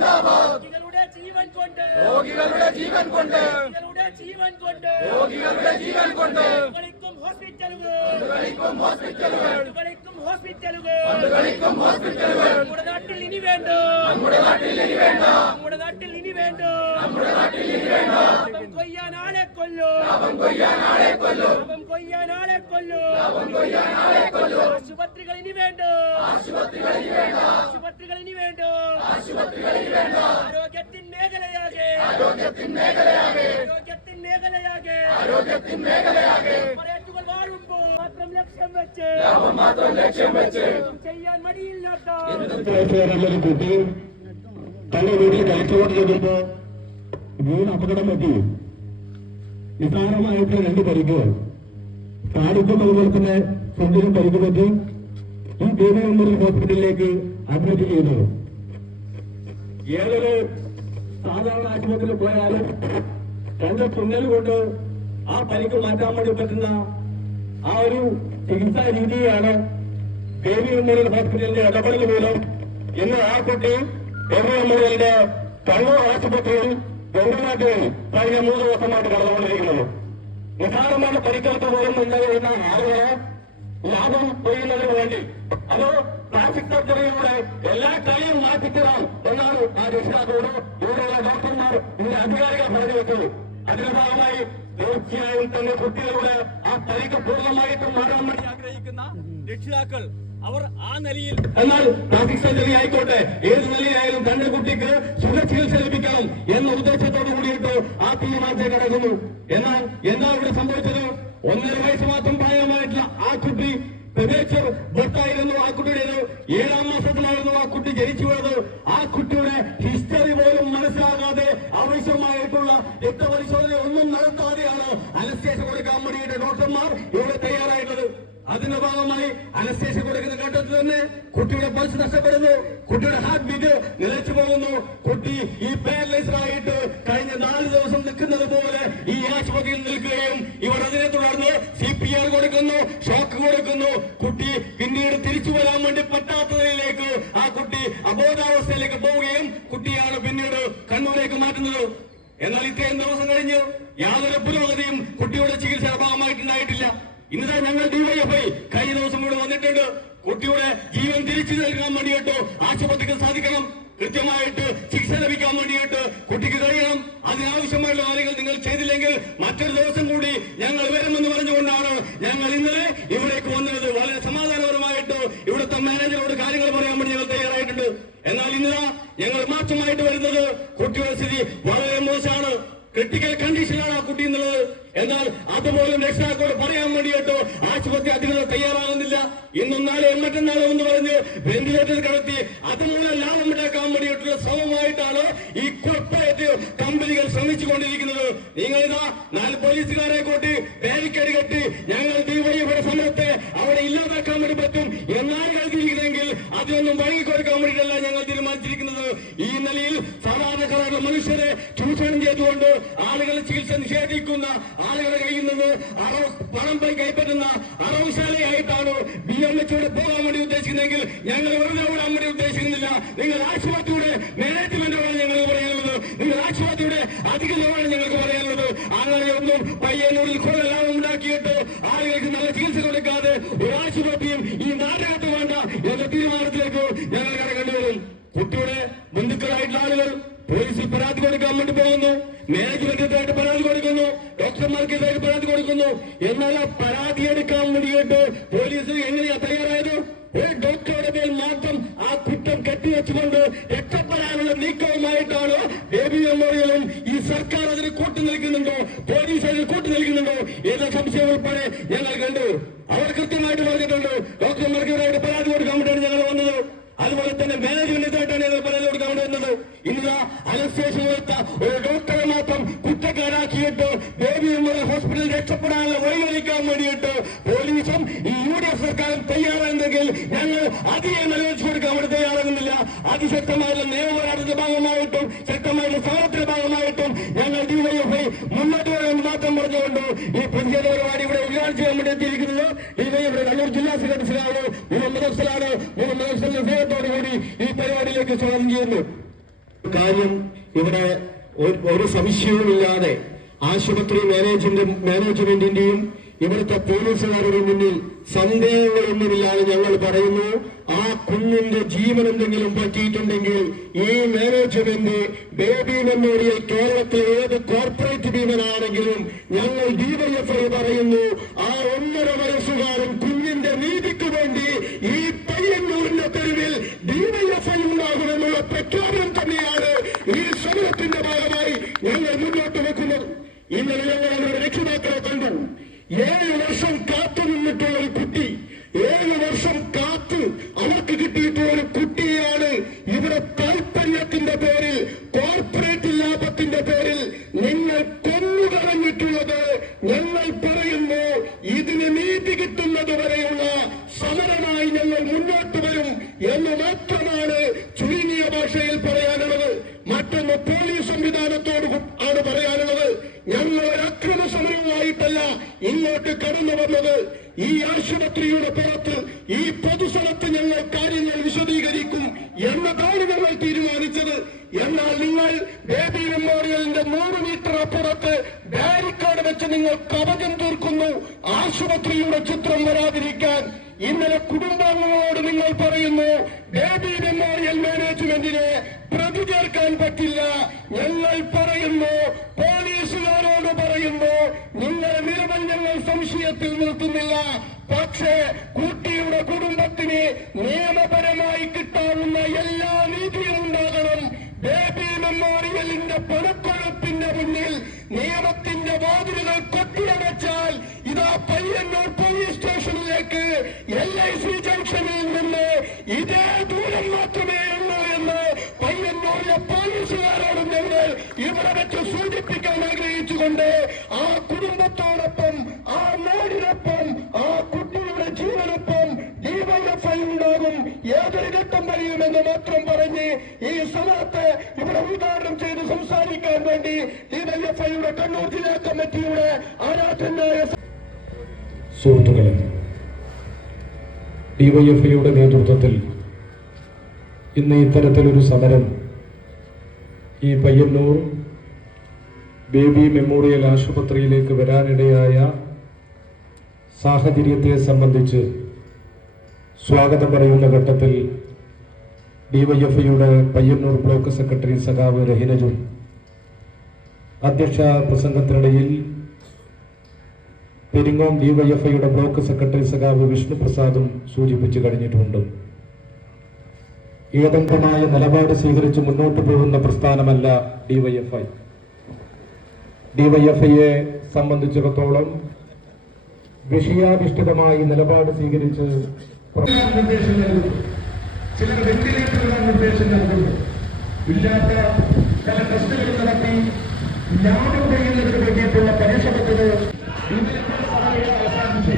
രോഗികളുടെ ജീവൻ കൊണ്ട് രോഗികളുടെ ജീവൻ കൊണ്ട് രോഗികളുടെ ജീവൻ കൊണ്ട് രോഗികളുടെ ജീവൻ കൊണ്ട് കളിക്കും ഹോസ്പിറ്റലുകൾ നമ്മുടെ നാട്ടിൽ ഇനി വേണ്ട നമ്മുടെ നാട്ടിൽ ഇനി വേണ്ട നമ്മുടെ നാട്ടിൽ ഇനി വേണ്ട നമ്മുടെ നാട്ടിൽ ഇനി വേണ്ട ലാഭം കൊയ്യാൻ ആളെ കൊല്ലോ ലാഭം കൊയ്യാൻ ആളെ കൊല്ലോ ലാഭം കൊയ്യാൻ ആളെ കൊല്ലോ ലാഭം കൊയ്യാൻ ആളെ കൊല്ലോ ആശുപത്രികൾ ഇനി വേണ്ട ആശുപത്രികൾ ഇനി വേണ്ട ആശുപത്രികൾ ഇനി വേണ്ട ആശുപത്രികൾ ഇനി വേണ്ട ആരോഗ്യത്തിൻ മേഖലയാകെ ആരോഗ്യത്തിൻ മേഖലയാകെ ആരോഗ്യത്തിൻ മേഖലയാകെ ആരോഗ്യത്തിൻ മേഖലയാകെ പറയറ്റുകൾ വാഴുമ്പോൾ മാത്രം ലക്ഷ്യം വെച്ച് ലാഭം മാത്രം ലക്ഷ്യം വെച്ച് ചെയ്യാൻ മടിയില്ലാത്ത കുട്ടി തന്റെ വീട്ടിൽ കഴിച്ചുകൊണ്ട് ചെല്ലുമ്പോ വീണ് അപകടം പറ്റി നിസാരമായിട്ട് 2 പരിക്ക് താടിക്കും അതുപോലെ തന്നെ സ്വന്തം പരിക്ക് പറ്റി ഈ ദേവി മെമ്മോറിയൽ ഹോസ്പിറ്റലിലേക്ക് അഡ്മിറ്റ് ചെയ്തു. ഏതൊരു സാധാരണ ആശുപത്രിയിൽ പോയാലും 2 തുന്നൽ കൊണ്ട് ആ പരിക്ക് മാറ്റാൻ വേണ്ടി പറ്റുന്ന ആ ഒരു ചികിത്സാ രീതിയാണ് ദേവി മെമ്മോറിയൽ ഹോസ്പിറ്റലിന്റെ ഇടപെടൽ മൂലം ഇന്ന് ആ കുട്ടി ദേവി മെമ്മോറിയലിന്റെ കണ്ണൂർ ആശുപത്രിയിൽ വെങ്കനാട്ടിൽ കഴിഞ്ഞ 3 ദിവസമായിട്ട് കടന്നുകൊണ്ടിരിക്കുന്നത്. നിസാരമായ പരിക്കേൽപ്പ് പോലും ഉണ്ടാകുന്ന ആളുകളെ ലാഭം കൊയ്യുന്നതിന് വേണ്ടി അത് പ്ലാസ്റ്റിക് സർജറിയിലൂടെ എല്ലാ കളിയും മാറ്റിത്തരാം എന്നാണ് ആ രക്ഷിതാക്കളോട് ഇവിടെയുള്ള ഡോക്ടർമാർ ഇതിന്റെ അധികാരികൾ പറഞ്ഞു വെച്ചത്. അതിന്റെ ഭാഗമായി തീർച്ചയായും തന്നെ കുട്ടികളുടെ ആ പരിക്ക് പൂർണ്ണമായിട്ടും മാറാൻ വേണ്ടി ആഗ്രഹിക്കുന്ന രക്ഷിതാക്കൾ അവർ ആ നിലയിൽ എന്നാൽ പ്ലാസ്റ്റിക് സർജറി ആയിക്കോട്ടെ ഏത് നിലയിലായാലും തന്റെ കുട്ടിക്ക് സുഖചികിത്സ ലഭിക്കണം എന്ന ഉദ്ദേശത്തോടു കൂടിയിട്ട് ആ തീരുമാനത്തെ കിടക്കുന്നു. എന്നാൽ എന്താ ഇവിടെ സംഭവിച്ചത്? 1.5 വയസ്സ് മാത്രം പ്രായമായിട്ടുള്ള ആ കുട്ടി പ്രവേശർ ബർത്തായിരുന്നു. ആ കുട്ടിയുടേത് 7ാം മാസത്തിലായിരുന്നു ആ കുട്ടി ജനിച്ചു വീണത്. ആ കുട്ടിയുടെ ഹിസ്റ്ററി പോലും മനസ്സിലാകാതെ ആവശ്യമായിട്ടുള്ള രക്തപരിശോധന ഒന്നും നടത്താതെയാണ് അനസ്തേഷ്യ കൊടുക്കാൻ വേണ്ടിയിട്ട് ഡോക്ടർമാർ ഇവിടെ തയ്യാറായിട്ടുള്ളത്. അതിന്റെ ഭാഗമായി അനസ്തേഷ്യ കൊടുക്കുന്ന ഘട്ടത്തിൽ തന്നെ കുട്ടിയുടെ പൾസ് നഷ്ടപ്പെടുന്നു, കുട്ടിയുടെ ഹാർട്ട് ബീറ്റ് നിലച്ചു പോകുന്നു. കുട്ടി ഈ പാരലൈസ്ഡായിട്ട് കഴിഞ്ഞ 4 ദിവസം നിൽക്കുന്നത് പോലെ ഈ ആശുപത്രിയിൽ നിൽക്കുകയും ഇവർ അതിനെ തുടർന്ന് CPR കൊടുക്കുന്നു, ഷോക്ക് കൊടുക്കുന്നു. കുട്ടി പിന്നീട് തിരിച്ചു വരാൻ വേണ്ടി പറ്റാത്തതിലേക്ക് ആ കുട്ടി അബോധാവസ്ഥയിലേക്ക് പോവുകയും കുട്ടിയാണ് പിന്നീട് കണ്ണൂരേക്ക് മാറ്റുന്നത്. എന്നാൽ ഇത്രയും ദിവസം കഴിഞ്ഞ് യാതൊരു പുരോഗതിയും കുട്ടിയുടെ ചികിത്സയുടെ ഭാഗമായിട്ടുണ്ടായിട്ടില്ല. ഇന്നത്തെ ഞങ്ങൾ DYFI കഴിഞ്ഞ ദിവസം ഇവിടെ വന്നിട്ടുണ്ട്. കുട്ടിയുടെ ജീവൻ തിരിച്ചു നൽകാൻ വേണ്ടിയിട്ട് ആശുപത്രിക്ക് സാധിക്കണം, കൃത്യമായിട്ട് ചികിത്സ ലഭിക്കാൻ വേണ്ടിയിട്ട് കുട്ടിക്ക് കഴിയണം. അതിനാവശ്യമായുള്ള കാര്യങ്ങൾ നിങ്ങൾ ചെയ്തില്ലെങ്കിൽ മറ്റൊരു ദിവസം കൂടി ഞങ്ങൾ വരുമെന്ന് പറഞ്ഞുകൊണ്ടാണ് ഞങ്ങൾ ഇന്നലെ ഇവിടേക്ക് വന്നത്. വളരെ സമാധാനപരമായിട്ട് ഇവിടുത്തെ മാനേജറോട് കാര്യങ്ങൾ പറയാൻ വേണ്ടി ഞങ്ങൾ തയ്യാറായിട്ടുണ്ട്. എന്നാൽ ഇന്നലെ ഞങ്ങൾ മാറ്റമായിട്ട് വരുന്നത് കുട്ടിയുടെ സ്ഥിതി വളരെ മോശമാണ്, ക്രിട്ടിക്കൽ കണ്ടീഷനാണ് ആ കുട്ടി എന്നുള്ളത്. എന്നാൽ അതുപോലും രക്ഷിതാക്കളോട് പറയാൻ വേണ്ടിയിട്ട് ആശുപത്രി അധികൃതർ തയ്യാറാകുന്നില്ല. ഇന്നും നാളെയും മറ്റന്നാളും എന്ന് പറഞ്ഞ് വെന്റിലേറ്റർ കടത്തി അതുമൂലം ലാഭം ഉണ്ടാക്കാൻ വേണ്ടിയിട്ടുള്ള ശ്രമമായിട്ടാണ് ഈ കോർപ്പറേറ്റ് കമ്പനികൾ ശ്രമിച്ചുകൊണ്ടിരിക്കുന്നത്. നിങ്ങളിതാ 4 പോലീസുകാരെ കൂട്ടി ബാരിക്കേഡ് കെട്ടി ഞങ്ങൾ DYFI സമരത്തെ അവിടെ ഇല്ലാതാക്കാൻ വേണ്ടി പറ്റും എന്നാണ് കരുതിയിരിക്കുന്നെങ്കിൽ അതിനൊന്നും വഴങ്ങിക്കൊടുക്കാൻ വേണ്ടിയിട്ടല്ല ഞങ്ങൾ തീരുമാനിച്ചിരിക്കുന്നത്. ഈ നിലയിൽ സാധാരണക്കാരായ മനുഷ്യരെ ചൂഷണം ചെയ്തുകൊണ്ട് ആളുകളെ ചികിത്സ നിഷേധിക്കുന്ന ആളുകളെ കഴിയുന്നത് പണം കൈപ്പറ്റുന്ന അറവുശാലയായിട്ടാണ് BMHയോട് പോകാൻ വേണ്ടി ഉദ്ദേശിക്കുന്നതെങ്കിൽ ഞങ്ങൾ വെറുതെ ഓടാൻ വേണ്ടി ഉദ്ദേശിക്കുന്നില്ല. നിങ്ങൾ ആശുപത്രിയുടെ മാനേജ്മെന്റോടാണ് ഞങ്ങൾ പറയുന്നത്, നിങ്ങൾ ആശുപത്രിയുടെ അധികൃതരോടാണ് ഞങ്ങൾക്ക് പറയുന്നത്. അങ്ങനെയൊന്നും പയ്യന്നൂരിൽ കുറെ ലാഭം ഉണ്ടാക്കിയിട്ട് ആളുകൾക്ക് നല്ല ചികിത്സ കൊടുക്കാതെ ഒരു ആശുപത്രിയും ഈ നാട്ടിനകത്ത് വേണ്ട എന്ന തീരുമാനത്തിലേക്ക് ഞങ്ങൾ കടക്കേണ്ടി വരും. കുട്ടിയുടെ ബന്ധുക്കളായിട്ടുള്ള ആളുകൾ പോലീസിൽ പരാതി കൊടുക്കാൻ വേണ്ടി പോകുന്നു, മാനേജ്മെന്റിനായിട്ട് പരാതി കൊടുക്കുന്നു, ഡോക്ടർമാർക്കെതിരായിട്ട് പരാതി കൊടുക്കുന്നു. എന്നാൽ ആ പരാതി എടുക്കാൻ വേണ്ടിയിട്ട് പോലീസ് എങ്ങനെയാ തയ്യാറായത്? ഒരു ഡോക്ടറുടെ മേൽ മാത്രം ആ കുറ്റം കെട്ടിവെച്ചുകൊണ്ട് രക്ഷപ്പെടാനുള്ള നീക്കവുമായിട്ടാണ് ബേബി മെമ്മോറിയലും ഈ സർക്കാർ അതിന് കൂട്ടു നിൽക്കുന്നുണ്ടോ, പോലീസ് അതിന് കൂട്ടു നിൽക്കുന്നുണ്ടോ എന്ന സംശയം ഉൾപ്പെടെ ഞങ്ങൾ കണ്ടു. അവർ കൃത്യമായിട്ട് പറഞ്ഞിട്ടുണ്ട് ഡോക്ടർമാർക്കെതിരായിട്ട് പരാതി കൊടുക്കാൻ വേണ്ടിയാണ് ഞങ്ങൾ വന്നത്. അതുപോലെ തന്നെ മാനേജ്മെന്റിനായിട്ടാണ് ഞങ്ങൾ പരാതി കൊടുക്കാൻ വേണ്ടി വന്നത്. ഇന്ന് അനസ്തേഷ്യ കൊടുത്ത ഒരു ഡോക്ടറെ മാത്രം കുറ്റക്കാരാക്കിയിട്ട് ബേബി മെമ്മോറിയൽ ഹോസ്പിറ്റലിൽ രക്ഷപ്പെടാനുള്ള വഴികളിക്കാൻ വേണ്ടിയിട്ട് പോലീസും ഈ UDF സർക്കാരും തയ്യാറായെങ്കിൽ ഞങ്ങൾ അധികം നിലവിളിച്ചു കൊടുക്കാൻ വേണ്ടി തയ്യാറാകുന്നില്ല. അതിശക്തമായുള്ള നിയമപോരാട്ടത്തിന്റെ ഭാഗമായിട്ടും ശക്തമായുള്ള സമരത്തിന്റെ ഭാഗമായിട്ടും ഞങ്ങൾ DYFI മുന്നോട്ട് വരുമെന്ന് മാത്രം പറഞ്ഞുകൊണ്ട് ഈ പ്രതിഷേധ പരിപാടി ഇവിടെ ഉദ്ഘാടനം ചെയ്യാൻ വേണ്ടി എത്തിയിരിക്കുന്നത് DYFI കണ്ണൂർ ജില്ലാ സെക്രട്ടറിയാണ് മുഹമ്മദ് അഫ്സലാണ്. മുഹമ്മദ് അഫ്സലിന്റെ സ്നേഹത്തോടുകൂടി ഈ പരിപാടിയിലേക്ക് സ്വാഗതം ചെയ്യുന്നു. കാര്യം ഇവിടെ ഒരു സംശയവുമില്ലാതെ ആശുപത്രി മാനേജ്മെന്റിന്റെയും ഇവിടുത്തെ പോലീസുകാരുടെ മുന്നിൽ സന്ദേഹങ്ങളൊന്നുമില്ലാതെ ഞങ്ങൾ പറയുന്നു, ആ കുഞ്ഞിന്റെ ജീവൻ എന്തെങ്കിലും പറ്റിയിട്ടുണ്ടെങ്കിൽ ഈ മാനേജ്മെന്റ് ബേബി മെമ്മോറിയൽ കേരളത്തിലെ ഏത് കോർപ്പറേറ്റ് ഭീമനാണെങ്കിലും ഞങ്ങൾ ഡിവൈഎഫ്ഐ പറയുന്നു, ആ 1.5 വയസ്സുകാരൻ കുഞ്ഞിന്റെ നീതിക്ക് വേണ്ടി ഈ പയ്യന്നൂരിന്റെ തെരുവിൽ ഡിവൈഎഫ്ഐ ഉണ്ടാകുമെന്നുള്ള പ്രഖ്യാപനം തന്നെയാണ് ഈ സമരത്തിന്റെ ഭാഗമായി ഞങ്ങൾ മുന്നോട്ട് വെക്കുന്നത്. ഇന്നലെ ഞങ്ങൾ അവരുടെ രക്ഷിതാക്കളെ കണ്ടു. 7 വർഷം കാത്തു നിന്നിട്ടുള്ള ഒരു കുട്ടി, 7 വർഷം കാത്ത് അവർക്ക് കിട്ടിയിട്ടുള്ള ഒരു കുട്ടിയാണ് ഇവിടെ താൽപര്യത്തിന്റെ പേരിൽ, കോർപ്പറേറ്റ് ലാഭത്തിന്റെ പേരിൽ നിങ്ങൾ കൊന്നുകളഞ്ഞിട്ടുള്ളത്. ഞങ്ങൾ പറയുന്നു, ഇതിന് നീതി കിട്ടുന്നത് വരെയുള്ള സമരമായി ഞങ്ങൾ മുന്നോട്ട് വരും എന്ന് മാത്രമാണ് ചുരുങ്ങിയ ഭാഷയിൽ പറയാനുള്ളത്. മറ്റൊന്ന് പോലീസ് സംവിധാനത്തോട് ആണ് പറയാനുള്ളത്. ഞങ്ങൾ ഒരു അക്രമ സമരവുമായിട്ടല്ല ഇങ്ങോട്ട് കടന്നു വന്നത്. ഈ ആശുപത്രിയുടെ പുറത്ത്, ഈ പൊതുസ്ഥലത്ത് ഞങ്ങൾ കാര്യങ്ങൾ വിശദീകരിക്കും എന്നതാണ് ഞങ്ങൾ തീരുമാനിച്ചത്. എന്നാൽ നിങ്ങൾ ബേബി മെമ്മോറിയലിന്റെ 100 മീറ്റർ അപ്പുറത്ത് ബാരിക്കേഡ് വെച്ച് നിങ്ങൾ കവചം തീർക്കുന്നു ആശുപത്രിയുടെ ചിത്രം വരാതിരിക്കാൻ. ഇന്നലെ കുടുംബാംഗങ്ങളോട് നിങ്ങൾ പറയുന്നു, ബേബി മെമ്മോറിയൽ മാനേജ്മെന്റിനെ പ്രതി ചേർക്കാൻ പറ്റില്ല. ഞങ്ങൾ പറയുന്നു, പോലീസുകാരോട് പറയുന്നു, നിങ്ങളെ നിലവിൽ ഞങ്ങൾ സംശയത്തിൽ നിർത്തുന്നില്ല. പക്ഷേ കുട്ടിയുടെ കുടുംബത്തിന് നിയമപരമായി കിട്ടാവുന്ന എല്ലാ നീതിയും ഉണ്ടാകണം. ബേബി മെമ്മോറിയലിന്റെ പണക്കൊഴുപ്പിന്റെ മുന്നിൽ നിയമത്തിന്റെ വാതിലുകൾ കൊട്ടിയടച്ചാൽ ഇതാ പയ്യന്നൂർ പോലീസ് സ്റ്റേഷനിലേക്ക് LIC ജംഗ്ഷനിൽ നിന്ന് ഇതേ ദൂരം മാത്രമേ ഉള്ളൂ എന്ന് പയ്യന്നൂരിലെ പോലീസുകാരോടും ഞങ്ങൾ ഇവിടെ വെച്ച് സൂചിപ്പിക്കാൻ ആഗ്രഹിച്ചുകൊണ്ട് ആ കുടുംബത്തോടൊപ്പം, ആ നാടിനൊപ്പം, ആ കുട്ടിയുടെ ജീവനൊപ്പം ഡിവൈഎഫ്ഐ ഉണ്ടാകും. ഏതൊരു ഘട്ടം കഴിയുമെന്ന് മാത്രം പറഞ്ഞ് ഈ സമരത്തെ ഇവിടെ ഉദ്ഘാടനം ചെയ്ത് സംസാരിക്കാൻ വേണ്ടി ഡിവൈഎഫ്ഐയുടെ കണ്ണൂർ ജില്ലാ കമ്മിറ്റിയുടെ ആരാധനായ സുഹൃത്തുക്കളെ, ഡിവൈഎഫ്ഐയുടെ നേതൃത്വത്തിൽ ഇന്ന് ഇത്തരത്തിലൊരു സമരം ഈ പയ്യന്നൂർ ബേബി മെമ്മോറിയൽ ആശുപത്രിയിലേക്ക് വരാനിടയായ സാഹചര്യത്തെ സംബന്ധിച്ച് സ്വാഗതം പറയുന്ന ഘട്ടത്തിൽ ഡിവൈഎഫ്ഐയുടെ പയ്യന്നൂർ ബ്ലോക്ക് സെക്രട്ടറി സഖാവ് രഹിനജും അധ്യക്ഷ പ്രസംഗത്തിനിടയിൽ പെരിങ്ങോം ഡിവൈഎഫ്ഐയുടെ ബ്ലോക്ക് സെക്രട്ടറി സഖാവ് വിഷ്ണുപ്രസാദും സൂചിപ്പിച്ചു കഴിഞ്ഞിട്ടുണ്ട്. ഏകണ്ഠമായ നിലപാട് സ്വീകരിച്ച് മുന്നോട്ട് പോകുന്ന പ്രസ്ഥാനമല്ല ഡിവൈഎഫ്ഐ. ഡിവൈഎഫ്ഐയെ സംബന്ധിച്ചിടത്തോളം വിഷയാധിഷ്ഠിതമായി നിലപാട് സ്വീകരിച്ച് നിർദ്ദേശം നൽകുന്നു, ചിലർ വെന്റിലേറ്ററുകൾ നിർദ്ദേശം നൽകുന്നു, ഇല്ലാത്ത പല ടെസ്റ്റുകൾ നടത്തി ലാഭം ചെയ്യുന്നതിന് വേണ്ടിയിട്ടുള്ള പരിശ്രമത്തിന് അവസാനിച്ചു.